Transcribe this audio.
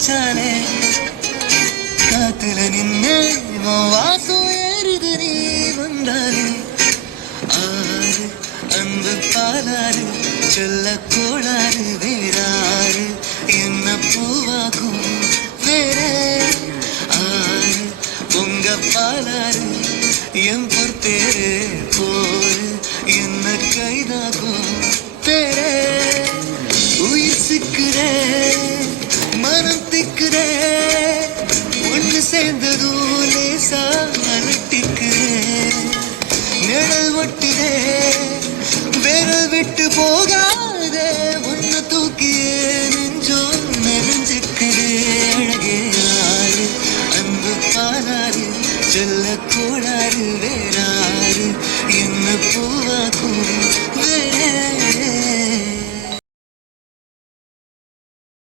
வச்சாலே காத்துல நின்னே வாசம் ஏறுது நீ வந்தாலே ஆறு அன்பு பாலாறு சொல்ல கோளாறு வேறாறு என்ன பூவாக்கும் வேற ஆறு பொங்க பாலாறு என் பொறுத்தேரு போரு என்ன கைதாகும் பேரே உயிர் சிக்குறே மனம் திக்குறே ஒன்று சேர்ந்ததும் லேசா அலட்டிக்குறே நிழல் ஒட்டுதே விரல் விட்டு போகாதே ஒன்னு தூக்கியே நெஞ்சோ நெறிஞ்சுக்குதே அழகே ஆறு அன்பு பாலாறு சொல்ல கோளாறு வேறாறு என்ன பூவாக்கும்